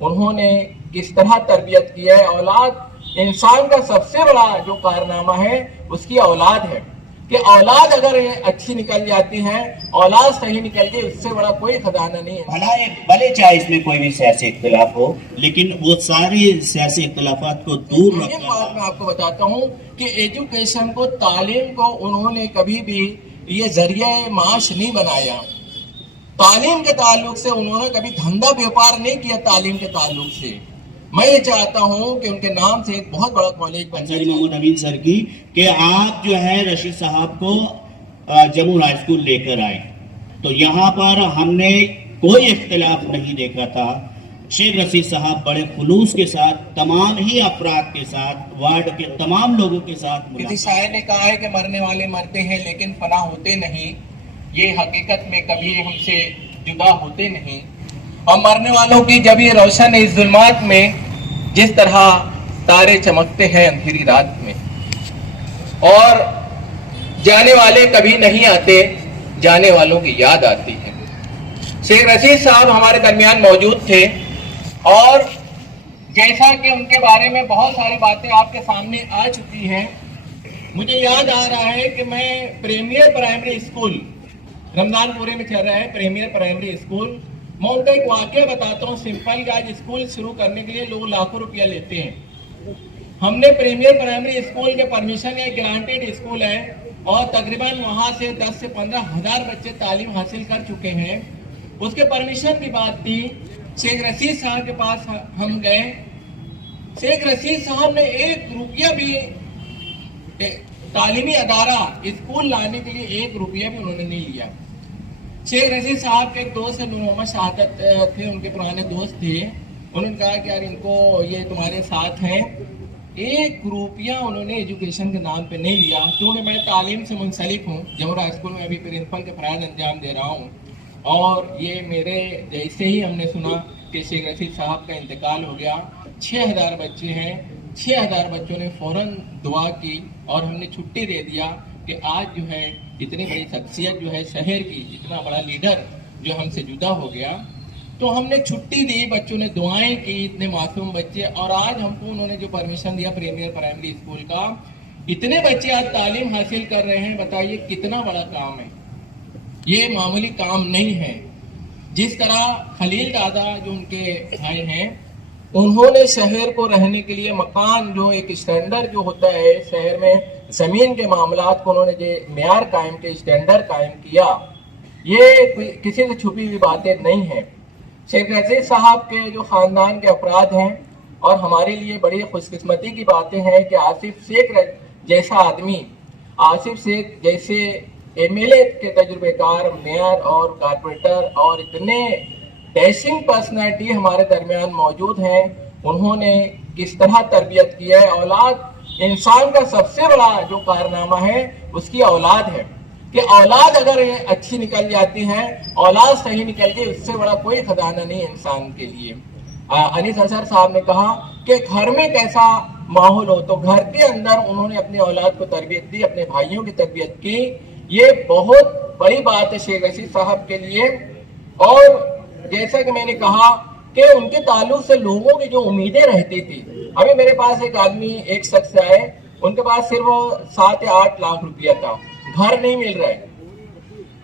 انہوں نے کس طرح تربیت کی ہے. اولاد انسان کا سب سے بڑا جو کارنامہ ہے اس کی اولاد ہے کہ اولاد اگر اچھی نکل جاتی ہے، اولاد صحیح نکل گئی، اس سے بڑا کوئی خزانہ نہیں ہے. بھلے چاہے اس میں کوئی بھی سیاسی اختلاف ہو، لیکن وہ ساری سیاسی اختلافات کو دور ایک بات میں آپ کو بتاتا ہوں کہ ایجوکیشن کو، تعلیم کو انہوں نے کبھی بھی یہ ذریعہ معاش نہیں بنایا. تعلیم کے تعلق سے انہوں نے کبھی دھندا بیوپار نہیں کیا. تعلیم کے تعلق سے میں یہ چاہتا ہوں کہ ان کے نام سے ایک بہت بڑا کالج بن جائے. محمود امین سر کی کہ آپ جو ہے رشید صاحب کو جموں ہائی اسکول لے کر آئے تو یہاں پر ہم نے کوئی اختلاف نہیں دیکھا تھا. شیخ رشید صاحب بڑے خلوص کے ساتھ تمام ہی افراد کے ساتھ، وارڈ کے تمام لوگوں کے ساتھ. کسی شاعر نے کہا ہے کہ مرنے والے مرتے ہیں لیکن فنا ہوتے نہیں. یہ حقیقت میں کبھی ہم سے جدا ہوتے نہیں. اور مرنے والوں کی جب یہ روشن اس ظلمات میں جس طرح تارے چمکتے ہیں اندھیری رات میں، اور جانے والے کبھی نہیں آتے، جانے والوں کی یاد آتی ہے. شیخ رشید صاحب ہمارے درمیان موجود تھے اور جیسا کہ ان کے بارے میں بہت ساری باتیں آپ کے سامنے آ چکی ہیں، مجھے یاد آ رہا ہے کہ میں پریمیئر پرائمری اسکول، رمضان پورے میں چل رہا ہے پریمیئر پرائمری اسکول، میں ان کا ایک واقعہ بتاتا ہوں سمپل. کہ آج اسکول شروع کرنے کے لیے لوگ لاکھوں روپیہ لیتے ہیں. ہم نے پریمیئر پرائمری اسکول کے پرمیشن، ایک گرانٹیڈ اسکول ہے اور تقریباً وہاں سے 10 سے 15 ہزار بچے تعلیم حاصل کر چکے ہیں. اس کے پرمیشن کی بات تھی. شیخ رشید صاحب کے پاس ہم گئے. شیخ رشید صاحب نے 1 روپیہ بھی تعلیمی ادارہ اسکول لانے کے لیے 1 روپیہ بھی انہوں نے نہیں لیا. شیخ رشید صاحب کے ایک دوست نور محمد شہادت تھے، ان کے پرانے دوست تھے. انہوں نے کہا کہ یار ان کو یہ تمہارے ساتھ ہیں. 1 روپیہ انہوں نے ایجوکیشن کے نام پہ نہیں لیا. کیونکہ میں تعلیم سے منسلک ہوں، جموں ہائی اسکول میں ابھی پرنسپل کے فرائض انجام دے رہا ہوں. اور یہ میرے جیسے ہی ہم نے سنا کہ شیخ رشید صاحب کا انتقال ہو گیا، 6000 بچے ہیں، 6000 بچوں نے فوراً دعا کی اور ہم نے چھٹی دے دیا کہ آج جو ہے اتنی بڑی شخصیت جو ہے شہر کی، اتنا بڑا لیڈر جو ہم سے جدا ہو گیا، تو ہم نے چھٹی دی. بچوں نے دعائیں کی، اتنے معصوم بچے. اور آج ہم کو انہوں نے جو پرمیشن دیا پریمیئر پرائمری اسکول کا، اتنے بچے آج تعلیم حاصل کر رہے ہیں. بتائیے کتنا بڑا کام ہے. یہ معمولی کام نہیں ہے. جس طرح خلیل دادا جو ان کے بھائی ہیں، انہوں نے شہر کو رہنے کے لیے مکان، جو ایک اسٹینڈرڈ جو ہوتا ہے شہر میں زمین کے معاملات کو، انہوں نے جو معیار قائم کیا، اسٹینڈرڈ قائم کیا، یہ کسی سے چھپی ہوئی باتیں نہیں ہیں. شیخ رشید صاحب کے جو خاندان کے افراد ہیں، اور ہمارے لیے بڑی خوش قسمتی کی باتیں ہیں کہ آصف شیخ جیسا آدمی، آصف شیخ جیسے ایم ایل اے کے تجربے کار میئر اور کارپوریٹر اور اتنے ڈیشنگ پرسنالٹی ہمارے درمیان موجود ہیں. انہوں نے کس طرح تربیت کی ہے. اولاد انسان کا سب سے بڑا جو کارنامہ ہے اس کی اولاد ہے کہ اولاد اگر اچھی نکل جاتی ہے، اولاد صحیح نکل گئی، اس سے بڑا کوئی خزانہ نہیں انسان کے لیے. انیس اظہر صاحب نے کہا کہ گھر میں کیسا ماحول ہو، تو گھر کے اندر انہوں نے اپنی اولاد کو تربیت دی، اپنے بھائیوں کی تربیت کی. یہ بہت بڑی بات ہے شیخ رشید صاحب کے لیے. اور جیسا کہ میں نے کہا کہ ان کے تعلق سے لوگوں کی جو امیدیں رہتی تھی. ابھی میرے پاس ایک آدمی، ایک شخص آئے، ان کے پاس صرف 7 یا 8 لاکھ روپیہ تھا، گھر نہیں مل رہا ہے.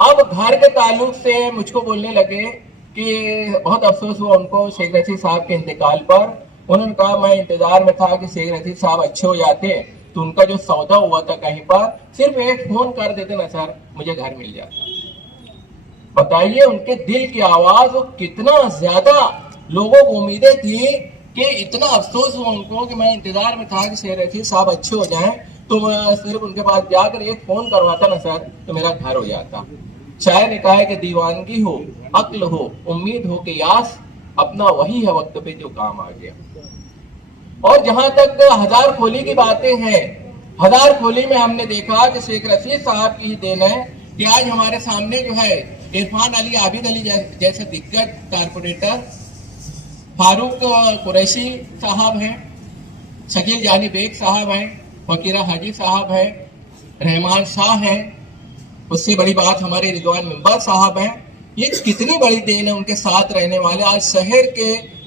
اب گھر کے تعلق سے مجھ کو بولنے لگے کہ بہت افسوس ہوا ان کو شیخ رشید صاحب کے انتقال پر. انہوں نے کہا میں انتظار میں تھا کہ شیخ رشید صاحب اچھے ہو جاتے تو ان کا جو سودا ہوا تھا کہیں پر، صرف ایک فون کر دیتے نا سر، مجھے گھر مل جاتا. بتائیے ان کے دل کی آواز، وہ کتنا زیادہ لوگوں کو امیدیں تھی کہ اتنا افسوس ہوا ان کو کہ میں انتظار میں تھا کہ شیخ رشید صاحب اچھے ہو جائیں تو میں صرف ان کے پاس جا کر ایک فون کرواتا نا سر تو میرا گھر ہو جاتا. شاعر نے کہا ہے کہ دیوانگی ہو، عقل ہو، امید ہو کہ یاس، اپنا وہی ہے وقت پہ جو کام آ گیا. اور جہاں تک ہزار کھولی کی باتیں ہیں، ہزار کھولی میں ہم نے دیکھا کہ شیخ رشید صاحب کی ہی دین ہے کہ آج ہمارے سامنے جو ہے عرفان علی، عابد علی جیسے دگگج کارپوریٹر، فاروق قریشی صاحب ہیں، شکیل جانی بیگ صاحب ہیں، فقیرہ حاجی صاحب ہیں، رحمان شاہ ہیں، اس سے بڑی بات ہمارے رضوان ممبر صاحب ہیں. یہ کتنی بڑی دین ہے ان کے ساتھ رہنے والے. آج شہر کے